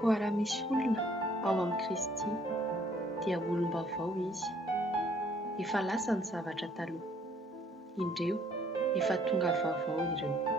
Koa raha misy olona ao amin'ny Kristy dia olom-baovao izy. Efa lasa ny zavatra taloha, indreo efa tonga vaovao ireo.